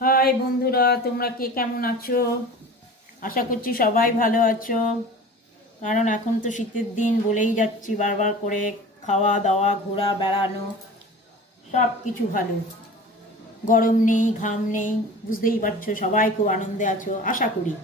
High বন্ধুরা, তোমরা কে কেমন আছো? আশা করছি সবাই ভালো আছো। কারণ এখন তো শীতের দিন, বলেই যাচ্ছি বারবার করে, খাওয়া দাওয়া ঘোরা বেড়ানো সব কিছু ভালো, গরম নেই ঘাম নেই, বুঝতেই পারছো সবাই খুব আনন্দে আছো আশা করি।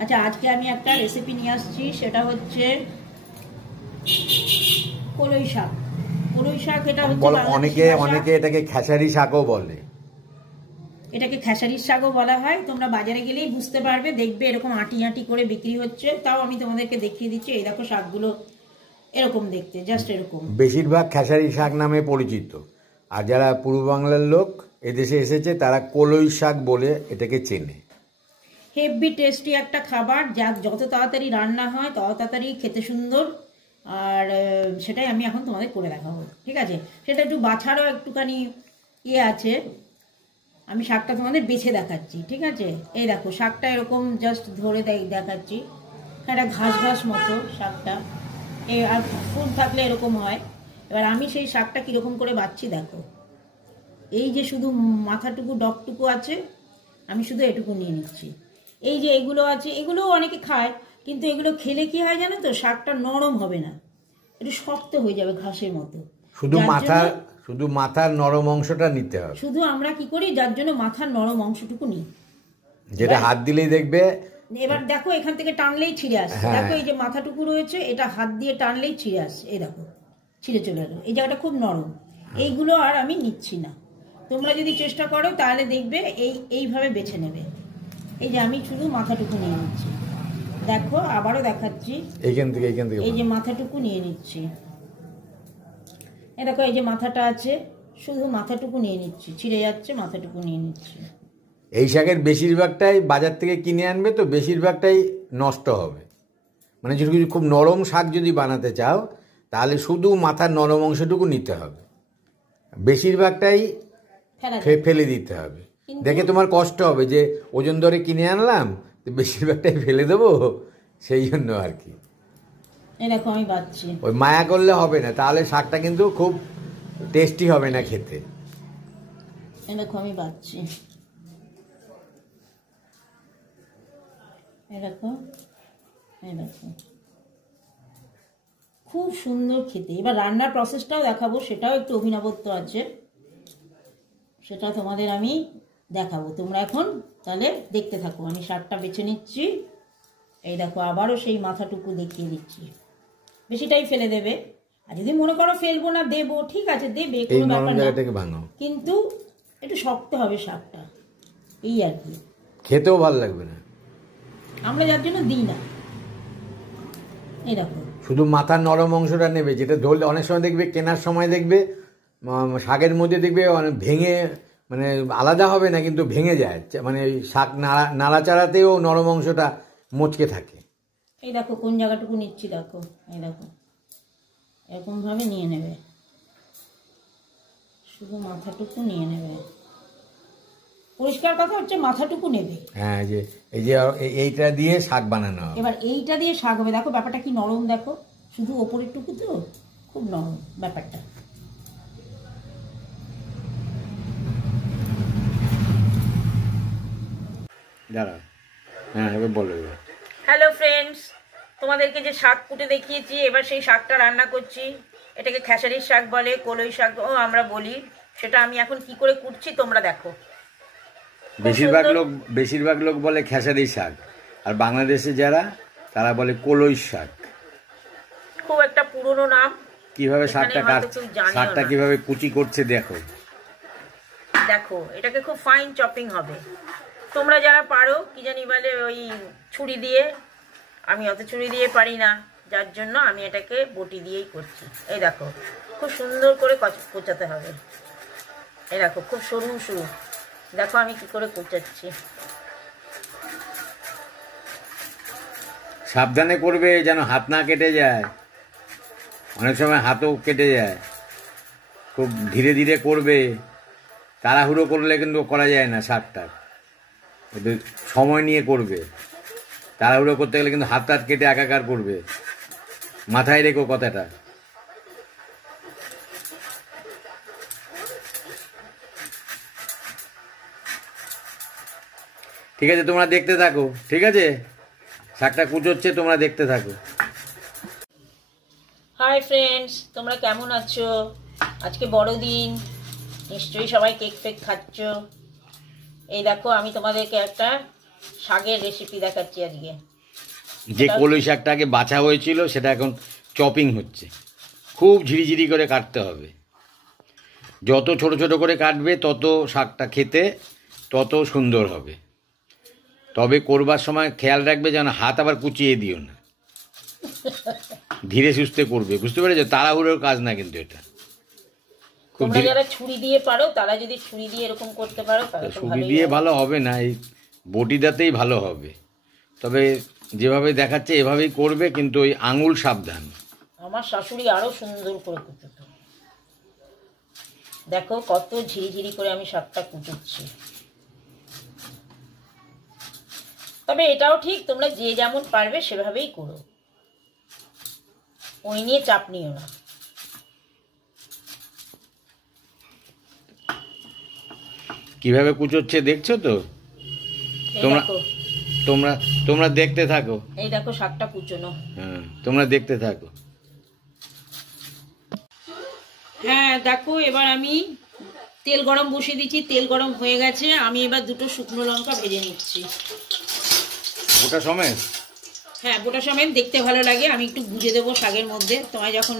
আচ্ছা, আজকে আমি একটা রেসিপি নিয়ে আসছি, সেটা হচ্ছে কলই শাক। কলই শাক এটা হচ্ছে অনেকে এটাকে খেসারি শাকও বলে। এটাকে খেসারির শাকও বলা হয়। তোমরা বাজারে গেলেই বুঝতে পারবে, দেখবে এরকম আঁটি আঁটি করে বিক্রি হচ্ছে। তাও আমি তোমাদেরকে দেখিয়ে দিচ্ছি, এই দেখো শাকগুলো এরকম দেখতে, জাস্ট এরকম। বেশিরভাগ খেসারি শাক নামে পরিচিত, আর যারা পূর্ব বাংলার লোক এদেশে এসেছে তারা কলই শাক বলে এটাকে চেনে। হেভি টেস্টি একটা খাবার, যা যত তাড়াতাড়ি রান্না হয় তত তাড়াতাড়ি খেতে সুন্দর। আর সেটাই আমি এখন তোমাদের করে দেখাবো, ঠিক আছে? সেটা একটু বাছারও একটুখানি আছে। আমি শাকটা তোমাদের বেছে দেখাচ্ছি, ঠিক আছে? এই দেখো শাকটা এরকম জাস্ট ধরে দেখাচ্ছি। একটা ঘাস ঘাস মতো শাকটা, এই আর ফুল থাকলে এরকম হয়। এবার আমি সেই শাকটা কীরকম করে বাচ্ছি দেখো। এই যে শুধু মাথাটুকু ডগটুকু আছে, আমি শুধু এটুকু নিয়ে নিচ্ছি। এই যে এগুলো আছে, এগুলোও অনেকে খায়, কিন্তু এগুলো খেলে কি হয় জানো তো, শাকটা নরম হবে না, একটু শক্ত হয়ে যাবে ঘাসের মতো। শুধু মাথার নরম অংশটা নিতে হবে। শুধু আমরা কি করি, যার জন্য মাথার নরম অংশটুকু নিই, যেটা হাত দিলেই দেখবে। এবার দেখো এখান থেকে টানলেই ছিঁড়ে আসছে। দেখো এই যে মাথাটুকু রয়েছে, এটা হাত দিয়ে টানলেই ছিঁড়ে আসছে। এই দেখো ছিঁড়ে চলে এলো, এই জায়গাটা খুব নরম। এইগুলো আর আমি নিচ্ছি না। তোমরা যদি চেষ্টা করো তাহলে দেখবে এইভাবে বেছে নেবে। এই যে আমি শুধু মাথাটুকু নিয়ে নিচ্ছি, দেখো আবারও দেখাচ্ছি। এইখান থেকে এই যে মাথাটুকু নিয়ে নিচ্ছি, এই দেখো এই যে মাথাটা আছে, শুধু মাথাটুকু নিয়ে নিচ্ছি, ছিঁড়ে যাচ্ছে, মাথাটুকু নিয়ে নিচ্ছি। এই শাকের বেশিরভাগটাই বাজার থেকে কিনে আনবে, তো বেশিরভাগটাই নষ্ট হবে। মানে যদি খুব নরম শাক যদি বানাতে চাও তাহলে শুধু মাথার নরম অংশটুকু নিতে হবে, বেশিরভাগটাই ফেলে দিতে হবে। দেখে তোমার কষ্ট হবে যে ওজন ধরে কিনে আনলাম, তো বেশিরভাগটাই ফেলে দেবো, সেই জন্য আর কি। এরকম আমি বাচ্ছি, ওই মায়া করলে হবে না, তাহলে শাকটা কিন্তু খুব টেস্টি হবে না খেতে। এরকম আমি বাচ্ছি, এরকম এরকম খুব সুন্দর খেতে। এবার রান্নার প্রসেসটাও দেখাবো, সেটাও একটু অভিনবত্ব আছে, সেটা তোমাদের আমি দেখাবো। তোমরা এখন তাহলে দেখতে থাকো। আমি শাকটা বেছে নিচ্ছি। এই দেখো আবারও সেই মাথাটুকু দেখিয়ে দিচ্ছি। বেশিটাই ফেলে দেবে, আর যদি মনে করো ফেলবো না দেবো, ঠিক আছে দেবে, কোনো ব্যাপার না, কিন্তু একটু শক্ত হবে শাকটা, এই আর কি। খেতেও ভালো লাগবে না, আমরা যার জন্য দিই না। এই দেখো শুধু মাথার নরম অংশটা নেবে, যেটা ধরলে অনেক সময় দেখবে কেনার সময় দেখবে শাকের মধ্যে দেখবে অনেক ভেঙে, মানে আলাদা হবে না কিন্তু ভেঙে যায়, মানে শাক নাড়াচাড়াতেও নরম অংশটা মচকে থাকে। এই দেখো কোন জায়গাটুকু নিচ্ছি, দেখো এই দেখো এরকম ভাবে নিয়ে নেবে, শুধু মাথাটুকু নিয়ে নেবে। পরিষ্কার কথা হচ্ছে মাথাটুকু নেবে। হ্যাঁ, এই যে এইটা দিয়ে শাক বানানো হবে। এবার এইটা দিয়ে শাক হবে, দেখো ব্যাপারটা কি নরম, দেখো শুধু ওপরের টুকু তো খুব নরম ব্যাপারটা। দাঁড়া, হ্যাঁ এবার বলো। হ্যালো ফ্রেন্ডস, তোমাদেরকে যে শাক কুটে দেখিয়েছি, এবার সেই শাকটা রান্না করছি। এটাকে খেসারির শাক বলে, কলই শাক আমরা বলি। সেটা আমি এখন কি করে কুটছি তোমরা দেখো। বেশিরভাগ লোক বলে খেসারি শাক, আর বাংলাদেশে যারা তারা বলে কলই শাক। খুব একটা পুরনো নাম। কিভাবে শাকটা কিভাবে কুচি করছে দেখো। দেখো এটাকে খুব ফাইন চপিং হবে। তোমরা যারা পারো কি জানি বলে ওই ছুরি দিয়ে, আমি অত ছুরি দিয়ে পারি না, যার জন্য আমি এটাকে বটি দিয়েই করছি। এই দেখো খুব সুন্দর করে কোচাতে হবে। এই দেখো খুব সরু সরু, দেখো আমি কি করে কোচাচ্ছি। সাবধানে করবে যেন হাত না কেটে যায়, অনেক সময় হাতও কেটে যায়। খুব ধীরে ধীরে করবে, তাড়াহুড়ো করলে কিন্তু করা যায় না শাকটা, একটু সময় নিয়ে করবে। তাড়াহুড়ো করতে গেলে কিন্তু হাত কেটে একাকার করবে, মাথায় রেখো কথাটা। ঠিক আছে, তোমরা দেখতে থাকো। ঠিক আছে, শাকটা কুচোচ্ছে, তোমরা দেখতে থাকো। হাই ফ্রেন্ডস, তোমরা কেমন আছো? আজকে বড়দিন, নিশ্চয়ই সবাই কেক ফেক খাচ্ছ। এই দেখো, আমি তোমাদেরকে একটা শাকের রেসিপি দেখাচ্ছি আজকে। যে কলই শাকটা আগে বাছা হয়েছিল সেটা এখন চপিং হচ্ছে। খুব ঝিরিঝিরি করে কাটতে হবে। যত ছোট ছোট করে কাটবে তত শাকটা খেতে তত সুন্দর হবে। তবে করবার সময় খেয়াল রাখবে যেন হাত আবার কুচিয়ে দিও না, ধীরে সুস্থে করবে, বুঝতে পেরেছো? তাড়াহুড়োর কাজ না কিন্তু এটা। তোমরা যারা ছুরি দিয়ে পারো তারা যদি ছুরি দিয়ে এরকম করতে পারো তাহলে তো ছুরি ভালোই দিয়ে হবে। ভালো হবে না, এই বটিটাতেই ভালো হবে। তবে যেভাবে দেখাচ্ছে এভাবেই করবে, কিন্তু ওই আঙুল সাবধান। আমার শাশুড়ি আরো সুন্দর করে কুচোতো। দেখো কত ঝিরিঝিরি করে আমি শাকটা কুচোচ্ছি। তবে এটাও ঠিক, তোমরা যে যেমন পারবে সেভাবেই করো, ওই নিয়ে চাপ নিও না। কিভাবে কুচোচ্ছে দেখছো তো? এই তোমরা দেখো, তোমরা তোমরা দেখতে থাকো। এই দেখো শাকটা কুচোনো। হ্যাঁ, তোমরা দেখতে থাকো। হ্যাঁ দেখো, এবার আমি তেল গরম বসিয়ে দিচ্ছি। তেল গরম হয়ে গেছে, আমি এবার দুটো শুকনো লঙ্কা ভেজে নিচ্ছি। ওটা সমেত? হ্যাঁ, গোটা সমেত দেখতে ভালো লাগে। আমি একটু গুজে দেবো শাকের মধ্যে, তোমায় যখন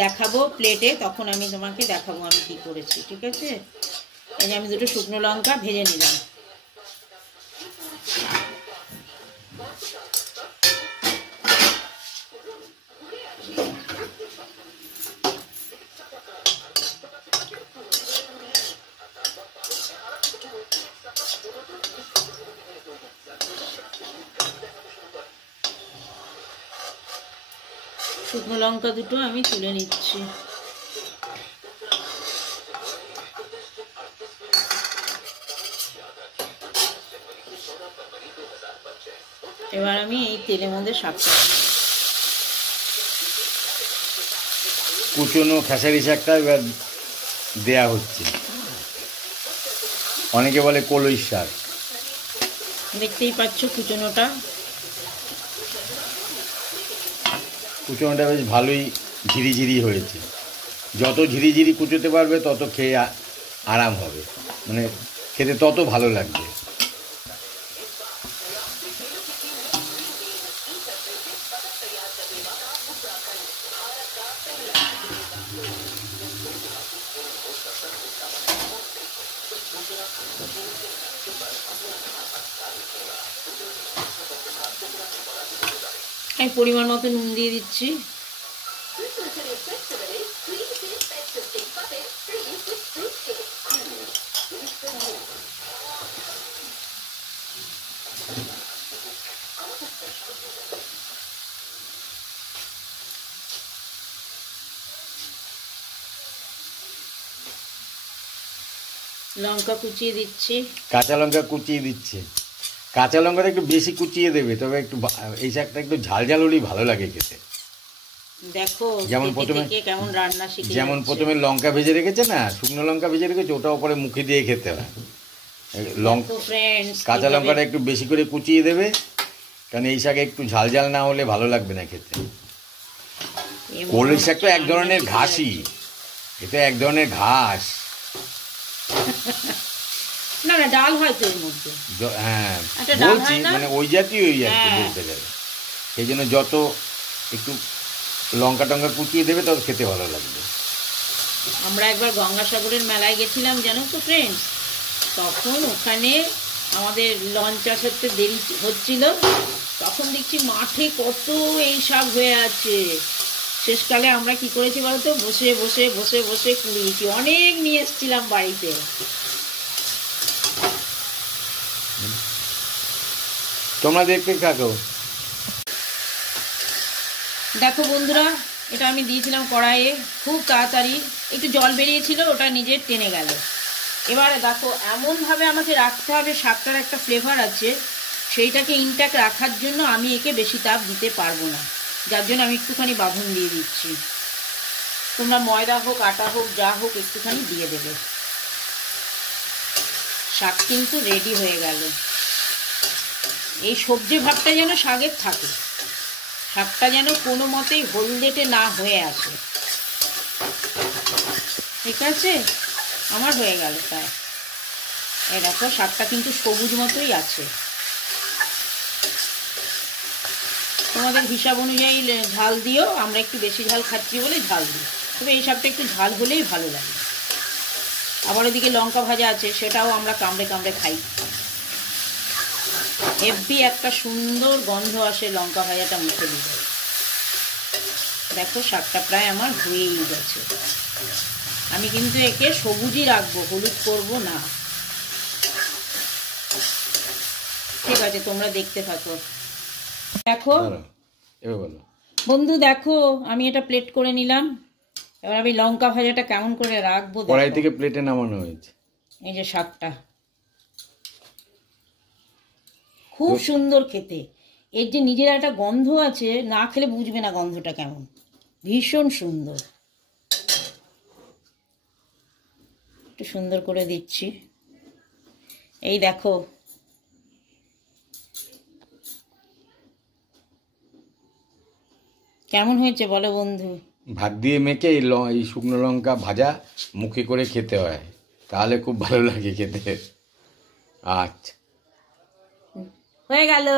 দেখাবো প্লেটে তখন আমি তোমাকে দেখাবো আমি কি করেছি। ঠিক আছে, এই যে আমি দুটো শুকনো লঙ্কা ভেজে নিলাম। শুকনো লঙ্কা দুটো আমি তুলে নিচ্ছি। এবার আমি এই তেলের মধ্যে শাকটা কুচনো খেসারি শাকটা এবার দেয়া হচ্ছে। অনেকে বলে কলই শাক। দেখতেই পাচ্ছ কুচনোটা। কুচনোটা বেশ ভালোই ঝিরিঝিরি হয়েছে। যত ঝিরিঝিরি কুচোতে পারবে তত খেয়ে আরাম হবে, মানে খেতে তত ভালো লাগবে। আমি পরিমাণ মতো নুন দিয়ে দিচ্ছি। লঙ্কা কুচিয়ে দিচ্ছি। কাঁচা লঙ্কা কুচিয়ে দিচ্ছে। কাঁচা লঙ্কাটা একটু বেশি কুচিয়ে দেবে, তবে একটু এই শাকটা একটু ঝাল ঝাল হলেই ভালো লাগে খেতে। দেখো যেমন দেখে প্রথমে দেখে কেমন রান্না শিখে যেমন যাচ্ছে। প্রথমে লঙ্কা ভেজে রেখেছে না, শুকনো লঙ্কা ভেজে রেখেছে, ওটা ওপরে মুখে দিয়ে খেতে হয়। দেখো friends, কাঁচা কিভাবে- লঙ্কাটা একটু বেশি করে কুচিয়ে দেবে, কারণ এই শাকে একটু ঝাল ঝাল না হলে ভালো লাগবে না খেতে। এমন কলই শাক তো এক রান্না ধরনের শিখে ঘাসই, যাচ্ছে। এটা এক ধরনের ঘাস। না না, ডাল হয় তো এর মধ্যে। হ্যাঁ একটা ডাল বলছি, হয় না? মানে ওই জাতীয় আর কি হ্যাঁ। বলতে গেলে। সেই জন্য যত একটু লঙ্কা টঙ্কা কুচিয়ে দেবে তত খেতে ভালো লাগবে। আমরা একবার গঙ্গাসাগরের মেলায় গেছিলাম জানো তো ফ্রেন্ডস, তখন ওখানে আমাদের লঞ্চ আসতে দেরি হচ্ছিল, তখন দেখছি মাঠে কত এই শাক হয়ে আছে। শেষকালে আমরা কি করেছি বলতো, বসে বসে বসে বসে কুড়িয়েছি, অনেক নিয়ে এসেছিলাম বাড়িতে। তোমরা দেখতে থাকো। দেখো বন্ধুরা, এটা আমি দিয়েছিলাম কড়াইয়ে, খুব তাড়াতাড়ি একটু জল বেরিয়েছিল, ওটা নিজে টেনে গেল। এবারে দেখো এমনভাবে আমাকে রাখতে হবে, শাকটার একটা ফ্লেভার আছে, সেইটাকে ইনট্যাক্ট রাখার জন্য আমি একে বেশি তাপ দিতে পারবো না, যার জন্য আমি একটুখানি বাঁধন দিয়ে দিচ্ছি। তোমরা ময়দা হোক আটা হোক যা হোক একটুখানি দিয়ে দেবে। শাক কিন্তু রেডি হয়ে গেল। এই সবজি ভাবটা যেন শাকের থাকে, শাকটা যেন কোনো মতেই হলদেটে না হয়ে আসে। ঠিক আছে, আমার হয়ে গেল প্রায়। এই দেখো শাকটা কিন্তু সবুজ মতোই আছে। তোমাদের হিসাব অনুযায়ী ঝাল দিও, আমরা একটু বেশি ঝাল খাচ্ছি বলে ঝাল দিই, তবে এই শাকটা একটু ঝাল হলেই ভালো লাগে। আবার ওদিকে লঙ্কা ভাজা আছে, সেটাও আমরা কামড়ে কামড়ে খাই। হেব্বি একটা সুন্দর গন্ধ আসে লঙ্কা ভাজাটা মুখে দিলে। দেখো শাকটা প্রায় আমার হয়েই গেছে। আমি কিন্তু একে সবুজই রাখবো, হলুদ করব না। ঠিক আছে, তোমরা দেখতে থাকো। দেখো বন্ধু, দেখো আমি এটা প্লেট করে নিলাম। এবার আমি লঙ্কা ভাজাটা কেমন করে রাখবো, কড়াই থেকে প্লেটে নামানো হয়েছে। এই যে শাকটা খুব সুন্দর খেতে। এর যে নিজের একটা গন্ধ আছে, না খেলে বুঝবে না গন্ধটা কেমন, ভীষণ সুন্দর। একটু সুন্দর করে দিচ্ছি। এই দেখো, কেমন হয়েছে বলো বন্ধু? ভাত দিয়ে মেখে এই শুকনো লঙ্কা ভাজা মুখে করে খেতে হয়, তাহলে খুব ভালো লাগে খেতে। আচ্ছা, হয়ে গেল।